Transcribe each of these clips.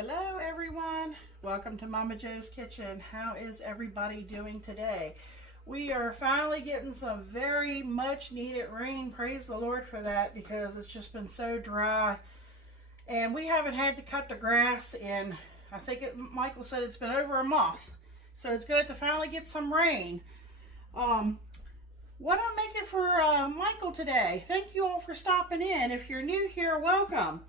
Hello everyone, welcome to Momma Jo's Kitchen. How is everybody doing today? We are finally getting some very much needed rain. Praise the Lord for that, because it's just been so dry and we haven't had to cut the grass in, I think Michael said it's been over a month. So it's good to finally get some rain. What I'm making for Michael today, thank you all for stopping in. If you're new here, welcome.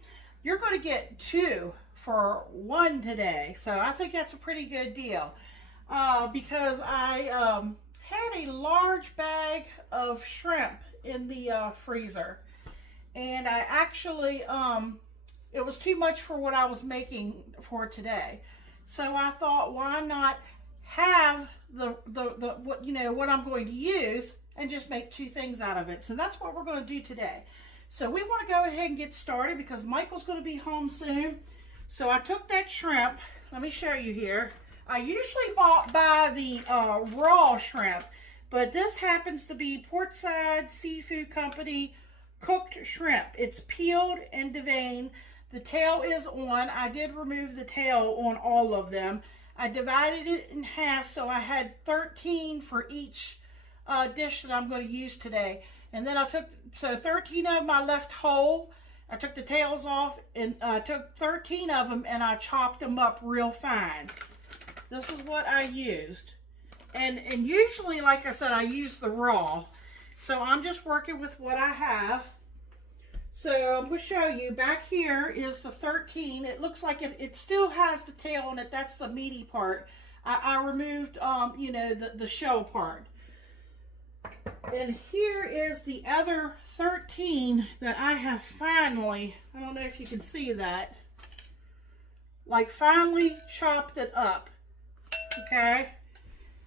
You're going to get 2 for 1 today, so I think that's a pretty good deal, because I had a large bag of shrimp in the freezer, and I actually it was too much for what I was making for today, so I thought, why not have the what I'm going to use and just make 2 things out of it. So that's what we're going to do today. So we want to go ahead and get started because Michael's going to be home soon. So I took that shrimp. Let me show you here. I usually buy the raw shrimp, but this happens to be Portside Seafood Company cooked shrimp. It's peeled and deveined. The tail is on. I did remove the tail on all of them. I divided it in half, so I had 13 for each dish that I'm going to use today. And then I took, so 13 of them I left whole. I took the tails off and I took 13 of them and I chopped them up real fine. This is what I used. And usually, like I said, I use the raw. So I'm just working with what I have. So I'm going to show you, back here is the 13. It looks like it still has the tail on it. That's the meaty part. I removed, you know, the shell part. And here is the other 13 that I have finally, I don't know if you can see that, like finally chopped it up. Okay.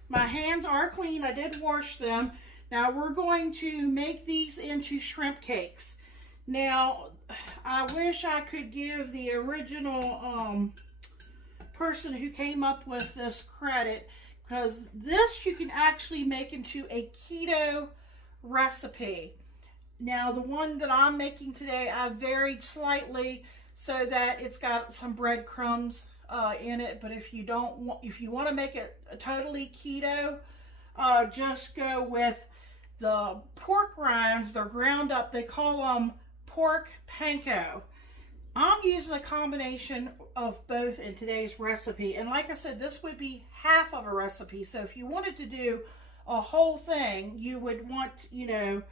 My hands are clean. I did wash them. Now we're going to make these into shrimp cakes. Now, I wish I could give the original person who came up with this credit, because this you can actually make into a keto recipe. Now, the one that I'm making today, I varied slightly so that it's got some breadcrumbs in it. But if you want to make it totally keto, just go with the pork rinds. They're ground up. They call them pork panko. I'm using a combination of both in today's recipe. And like I said, this would be half of a recipe. So if you wanted to do a whole thing, you would want, you know,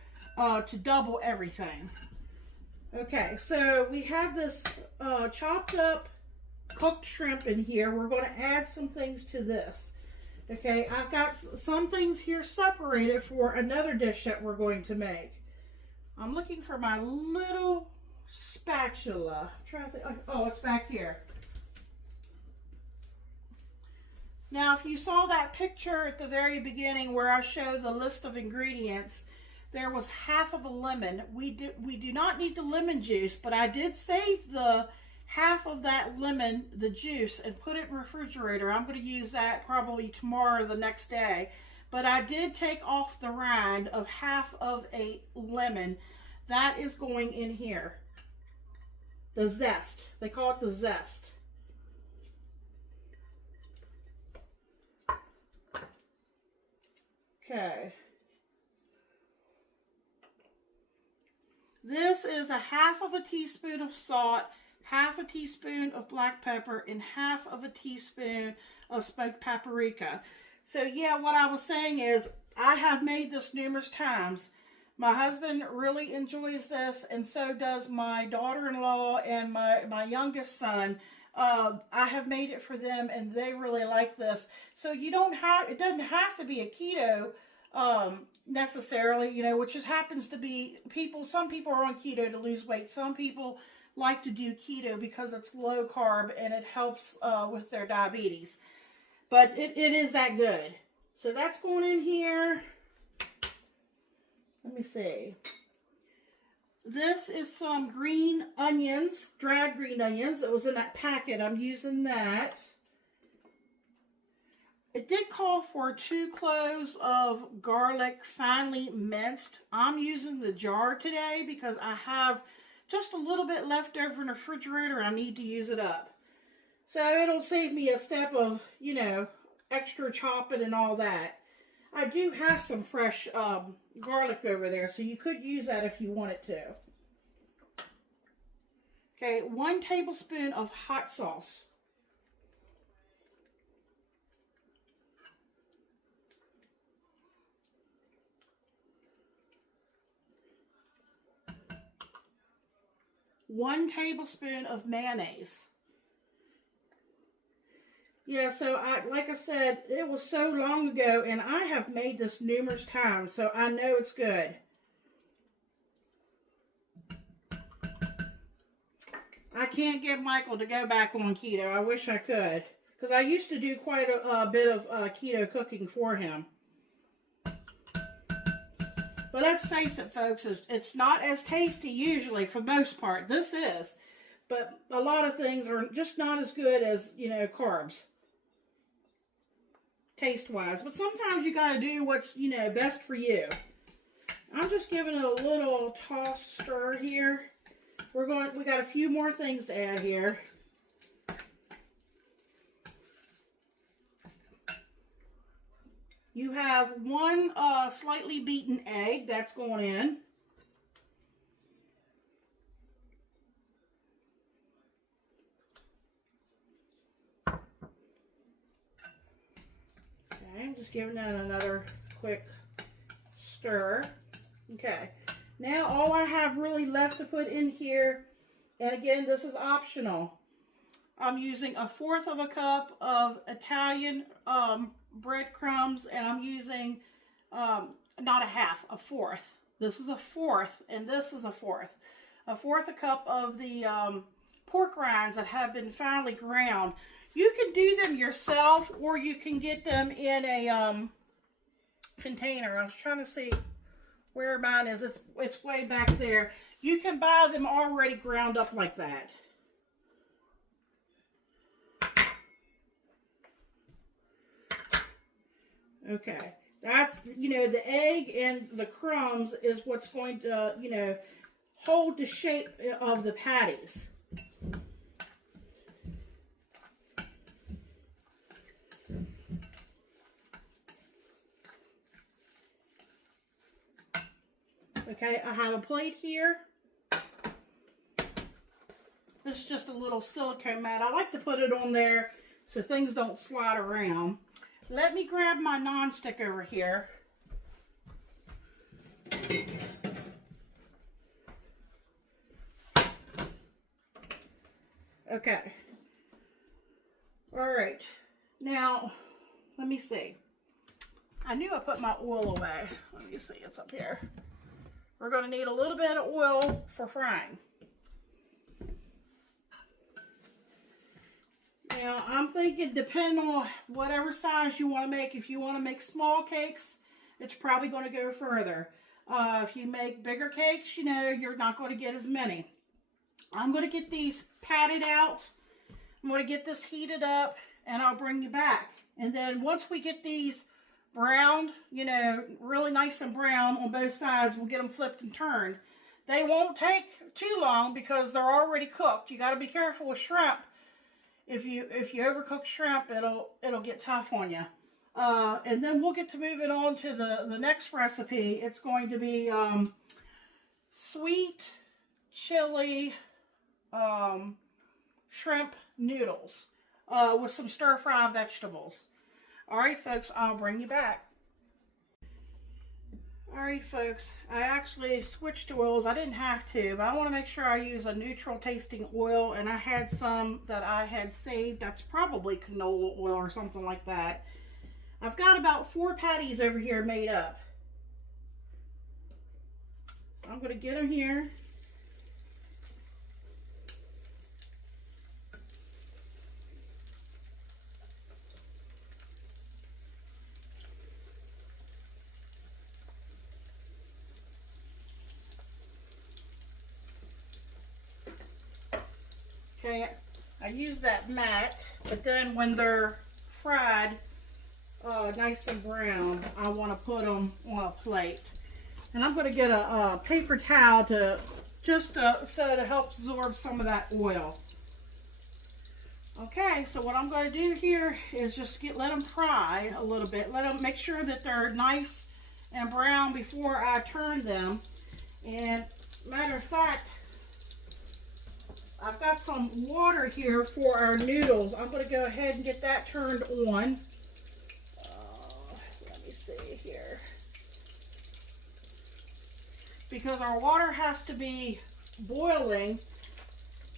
to double everything. Okay, so we have this chopped up cooked shrimp in here. We're going to add some things to this. Okay, I've got some things here separated for another dish that we're going to make. I'm looking for my little spatula. I'm trying to think. Oh, it's back here. Now, if you saw that picture at the very beginning where I showed the list of ingredients, there was half of a lemon. We do not need the lemon juice, but I did save the half of that lemon, the juice, and put it in the refrigerator. I'm going to use that probably tomorrow or the next day. But I did take off the rind of half of a lemon. That is going in here. The zest. They call it the zest. Okay. This is a half of a teaspoon of salt, half a teaspoon of black pepper, and half of a teaspoon of smoked paprika. So yeah, what I was saying is I have made this numerous times. My husband really enjoys this, and so does my daughter-in-law and my youngest son. I have made it for them, and they really like this. So you don't have, it doesn't have to be a keto necessarily, you know, which just happens to be people. Some people are on keto to lose weight. Some people like to do keto because it's low carb and it helps with their diabetes. But it is that good. So that's going in here. Let me see. This is some green onions, dried green onions. It was in that packet. I'm using that. It did call for 2 cloves of garlic, finely minced. I'm using the jar today because I have just a little bit left over in the refrigerator and I need to use it up. So it'll save me a step of, you know, extra chopping and all that. I do have some fresh garlic over there, so you could use that if you wanted to. Okay, 1 tablespoon of hot sauce. One tablespoon of mayonnaise. Yeah, so like I said, it was so long ago, and I have made this numerous times, so I know it's good. I can't get Michael to go back on keto. I wish I could, because I used to do quite a bit of keto cooking for him. But let's face it, folks, it's not as tasty usually for the most part. This is. But a lot of things are just not as good as, you know, carbs. Taste-wise. But sometimes you got to do what's, you know, best for you. I'm just giving it a little toss stir here. We got a few more things to add here. You have 1 slightly beaten egg that's going in. Okay, I'm just giving that another quick stir. Okay, now all I have really left to put in here, and again, this is optional. I'm using 1/4 of a cup of Italian breadcrumbs, and I'm using not a half, 1/4. This is 1/4, and this is 1/4. 1/4 a cup of the pork rinds that have been finely ground. You can do them yourself, or you can get them in a container. I was trying to see where mine is. It's way back there. You can buy them already ground up like that. Okay, that's, you know, the egg and the crumbs is what's going to, you know, hold the shape of the patties. Okay, I have a plate here. This is just a little silicone mat. I like to put it on there so things don't slide around. Let me grab my nonstick over here. Okay. All right. Now, let me see. I knew I put my oil away. Let me see, it's up here. We're going to need a little bit of oil for frying. Now, I'm thinking, depending on whatever size you want to make, if you want to make small cakes, it's probably going to go further. If you make bigger cakes, you know, you're not going to get as many. I'm going to get these patted out. I'm going to get this heated up, and I'll bring you back. And then once we get these browned, you know, really nice and brown on both sides, we'll get them flipped and turned. They won't take too long because they're already cooked. You got to be careful with shrimp. If you overcook shrimp, it'll get tough on you. And then we'll get to moving on to the next recipe. It's going to be sweet chili shrimp noodles with some stir-fry vegetables. All right, folks, I'll bring you back. All right, folks, I actually switched to oils. I didn't have to, but I want to make sure I use a neutral tasting oil, and I had some that I had saved. That's probably canola oil or something like that. I've got about 4 patties over here made up. I'm going to get them here. Okay, I use that mat, but then when they're fried nice and brown, I want to put them on a plate. And I'm going to get a paper towel to just so to help absorb some of that oil. Okay, so what I'm going to do here is just let them fry a little bit. Let them make sure that they're nice and brown before I turn them. And matter of fact, I've got some water here for our noodles. I'm going to go ahead and get that turned on. Let me see here. Because our water has to be boiling.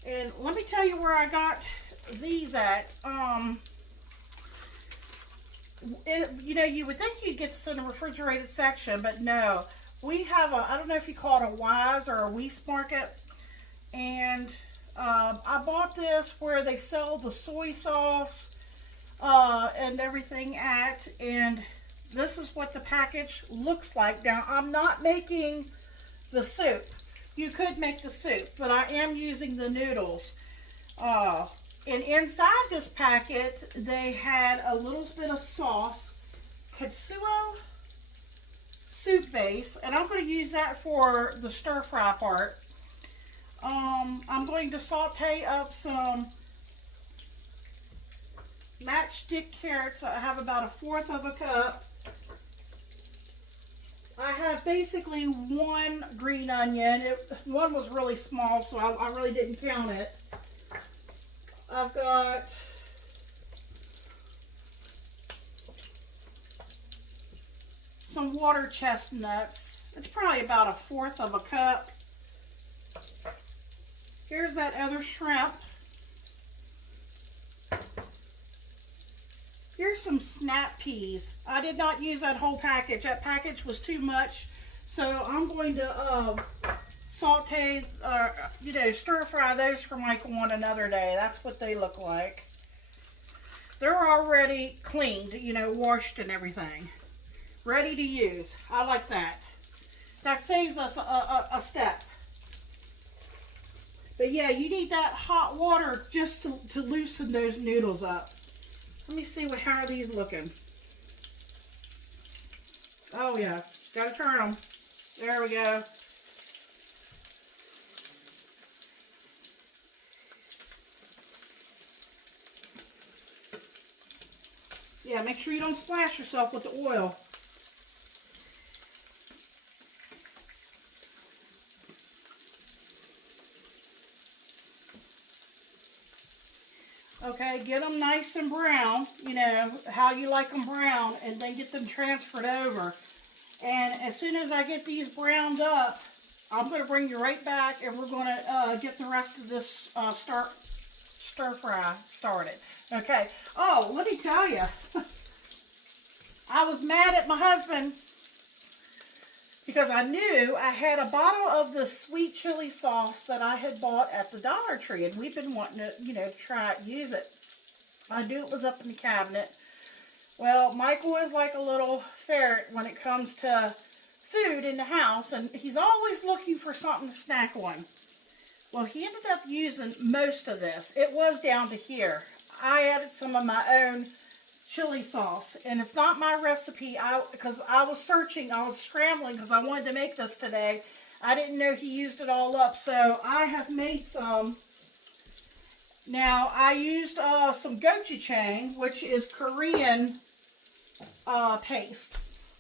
And let me tell you where I got these at. You know, you would think you'd get this in the refrigerated section, but no. We have a, I don't know if you call it a Wise or a Weast Market. And I bought this where they sell the soy sauce and everything at. And this is what the package looks like. Now, I'm not making the soup. You could make the soup, but I am using the noodles. And inside this packet, they had a little bit of sauce, Katsuo soup base, and I'm going to use that for the stir fry part. I'm going to saute up some matchstick carrots. I have about 1/4 of a cup. I have basically 1 green onion. One was really small, so I really didn't count it. I've got some water chestnuts. It's probably about 1/4 of a cup. Here's that other shrimp. Here's some snap peas. I did not use that whole package. That package was too much. So I'm going to saute, you know, stir fry those for Michael on another day. That's what they look like. They're already cleaned, you know, washed and everything. Ready to use. I like that. That saves us a step. But yeah, you need that hot water just to loosen those noodles up. Let me see how are these looking. Oh yeah, gotta turn them. There we go. Yeah, make sure you don't splash yourself with the oil. Okay, get them nice and brown, you know, how you like them brown, and then get them transferred over. And as soon as I get these browned up, I'm going to bring you right back, and we're going to get the rest of this stir fry started. Okay. Oh, let me tell you, I was mad at my husband because I knew I had a bottle of the sweet chili sauce that I had bought at the Dollar Tree, and we've been wanting to, you know, try it, use it. I knew it was up in the cabinet. Well, Michael is like a little ferret when it comes to food in the house, and he's always looking for something to snack on. Well, he ended up using most of this. It was down to here. I added some of my own chili sauce, and it's not my recipe. Because I was searching, I was scrambling because I wanted to make this today. I didn't know he used it all up, so I have made some. Now, I used some gochujang, which is Korean paste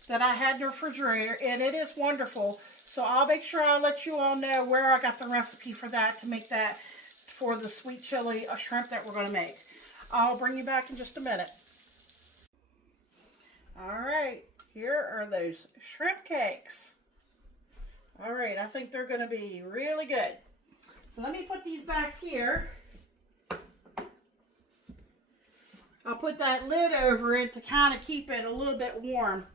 that I had in the refrigerator, and it is wonderful. So I'll make sure I let you all know where I got the recipe for that, to make that for the sweet chili shrimp that we're going to make. I'll bring you back in just a minute. All right, here are those shrimp cakes. All right, I think they're going to be really good. So let me put these back here. I'll put that lid over it to kind of keep it a little bit warm.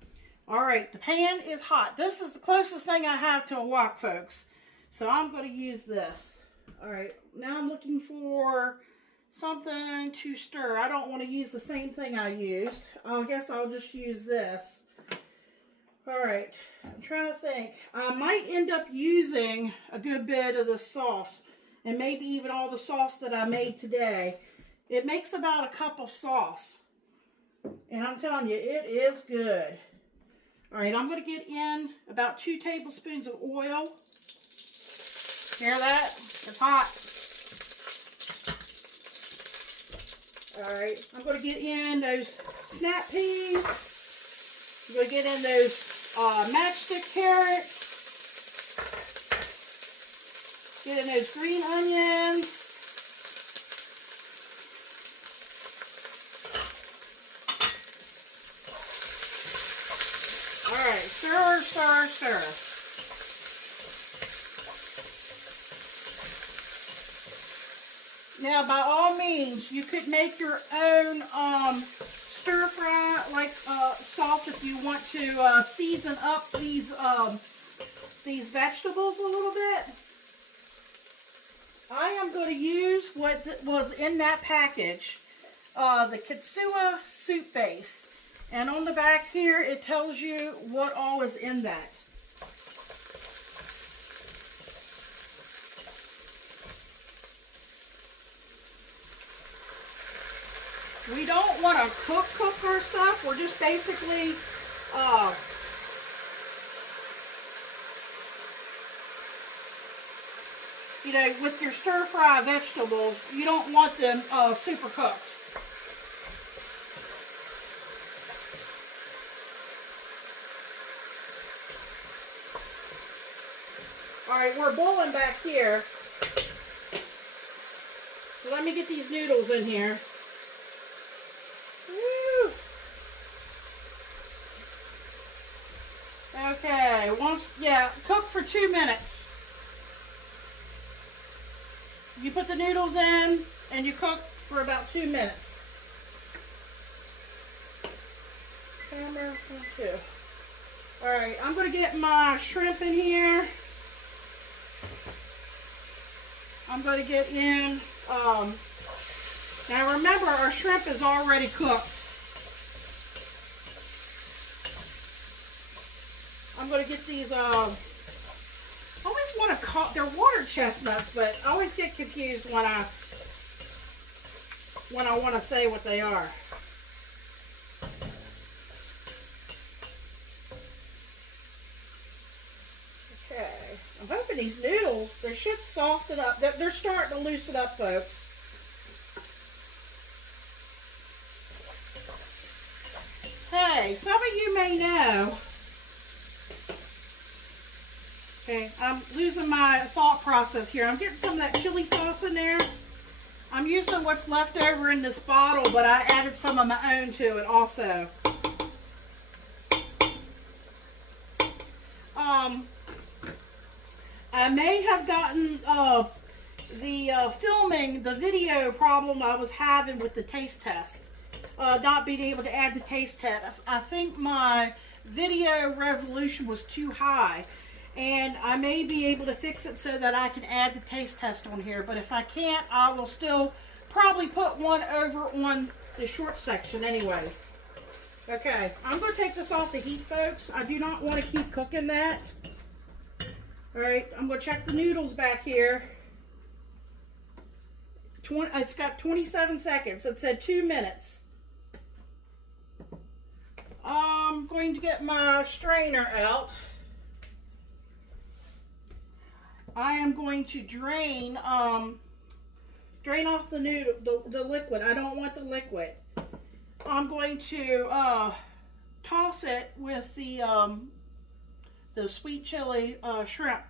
All right, the pan is hot. This is the closest thing I have to a wok, folks. So I'm going to use this. All right, now I'm looking for something to stir. I don't want to use the same thing I used. I guess I'll just use this. All right, I'm trying to think. I might end up using a good bit of the sauce, and maybe even all the sauce that I made today. It makes about a cup of sauce, and I'm telling you, it is good. All right, I'm going to get in about 2 tablespoons of oil. Hear that? It's hot. All right, I'm going to get in those snap peas. I'm going to get in those matchstick carrots. Get in those green onions. All right, stir, stir, stir. Now, by all means, you could make your own stir fry like sauce if you want to season up these vegetables a little bit. I am going to use what was in that package, the Kitsua soup base. And on the back here, it tells you what all is in that. We don't want to cook our stuff. We're just basically you know, with your stir fry vegetables, you don't want them super cooked. All right, we're boiling back here. So let me get these noodles in here. Woo. Okay, cook for 2 minutes. You put the noodles in and you cook for about 2 minutes. Camera, 1, 2. All right, I'm gonna get my shrimp in here. I'm gonna get in, now remember our shrimp is already cooked. I'm gonna get these, I always want to call, they're water chestnuts, but I always get confused when I want to say what they are. Okay, I'm hoping these noodles, they should soften up. They're starting to loosen up, folks. Hey, some of you may know, okay, I'm losing my thought process here. I'm getting some of that chili sauce in there. I'm using what's left over in this bottle, but I added some of my own to it also. I may have gotten the video problem I was having with the taste test. Not being able to add the taste test. I think my video resolution was too high. And I may be able to fix it so that I can add the taste test on here. But if I can't, I will still probably put one over on the short section anyways. Okay, I'm going to take this off the heat, folks. I do not want to keep cooking that. Alright, I'm going to check the noodles back here. It's got 27 seconds. It said 2 minutes. I'm going to get my strainer out. I am going to drain off the noodle, the liquid. I don't want the liquid. I'm going to toss it with the sweet chili shrimp.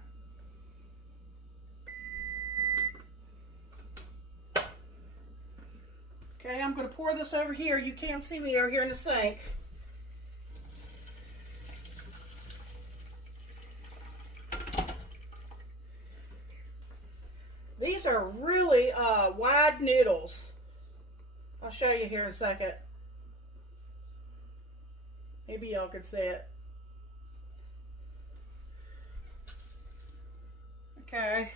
Okay, I'm going to pour this over here. You can't see me over here in the sink. These are really wide noodles. I'll show you here in a second. Maybe y'all can see it. Okay.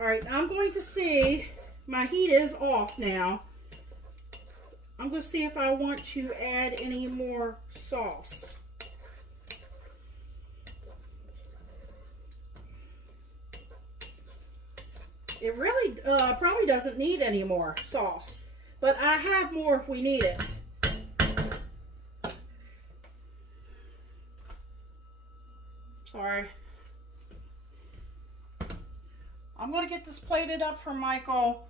All right, I'm going to see, my heat is off now. I'm going to see if I want to add any more sauce. It really probably doesn't need any more sauce, but I have more if we need it. Sorry. I'm going to get this plated up for Michael.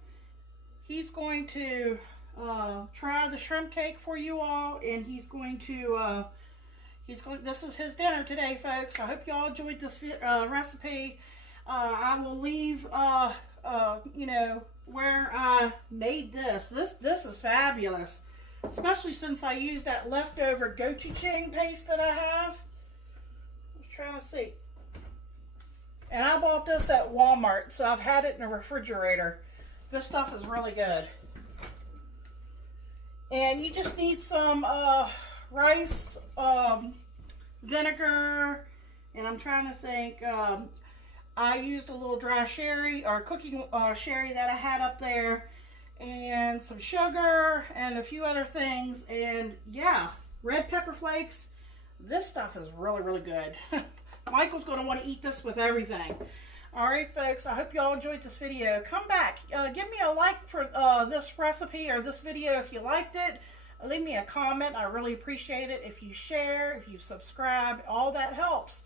he's going to try the shrimp cake for you all, and he's going to this is his dinner today, folks. I hope you all enjoyed this recipe. I will leave you know, where I made this. This is fabulous, especially since I used that leftover gochujang paste that I have. I was trying to see. And I bought this at Walmart, so I've had it in the refrigerator. This stuff is really good. And you just need some rice, vinegar, and I'm trying to think, I used a little dry sherry, or cooking sherry that I had up there, and some sugar, and a few other things, and yeah, red pepper flakes. This stuff is really, really good. Michael's going to want to eat this with everything. Alright, folks, I hope you all enjoyed this video. Come back. Give me a like for this recipe or this video if you liked it. Leave me a comment. I really appreciate it. If you share, if you subscribe, all that helps.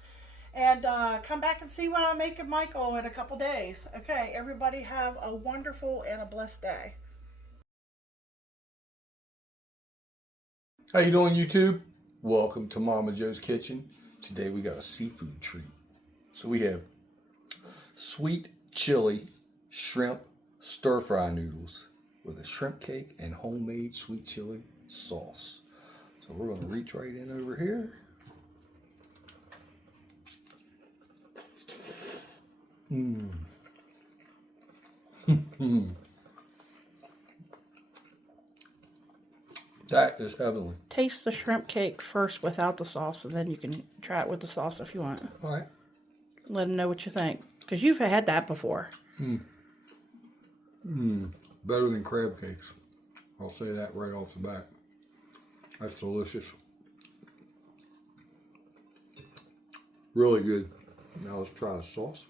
And come back and see what I make of Michael in a couple days. Okay, everybody have a wonderful and a blessed day. How you doing, YouTube? Welcome to Momma Jo's Kitchen. Today we got a seafood treat. So we have sweet chili shrimp stir-fry noodles with a shrimp cake and homemade sweet chili sauce. So we're going to reach right in over here. That is heavenly. Taste the shrimp cake first without the sauce, and then you can try it with the sauce if you want. All right. Let them know what you think, because you've had that before. Better than crab cakes. I'll say that right off the bat. That's delicious. Really good. Now let's try the sauce.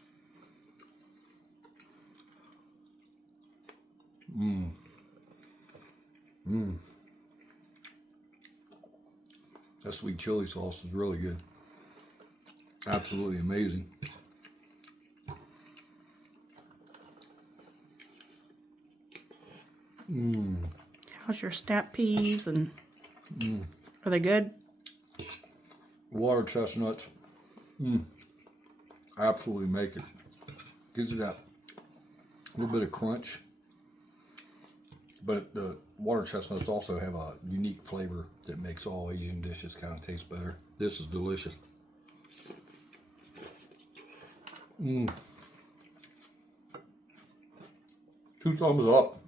That sweet chili sauce is really good. Absolutely amazing. How's your snap peas, and are they good? Water chestnuts. Absolutely make it. Gives it that little bit of crunch. But the water chestnuts also have a unique flavor that makes all Asian dishes kind of taste better. This is delicious. 2 thumbs up.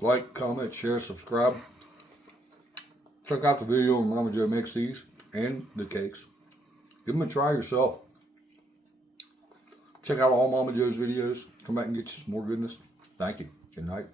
Like, comment, share, subscribe. Check out the video on Momma Jo makes these and the cakes. Give them a try yourself. Check out all Momma Jo's videos. Come back and get you some more goodness. Thank you. Good night.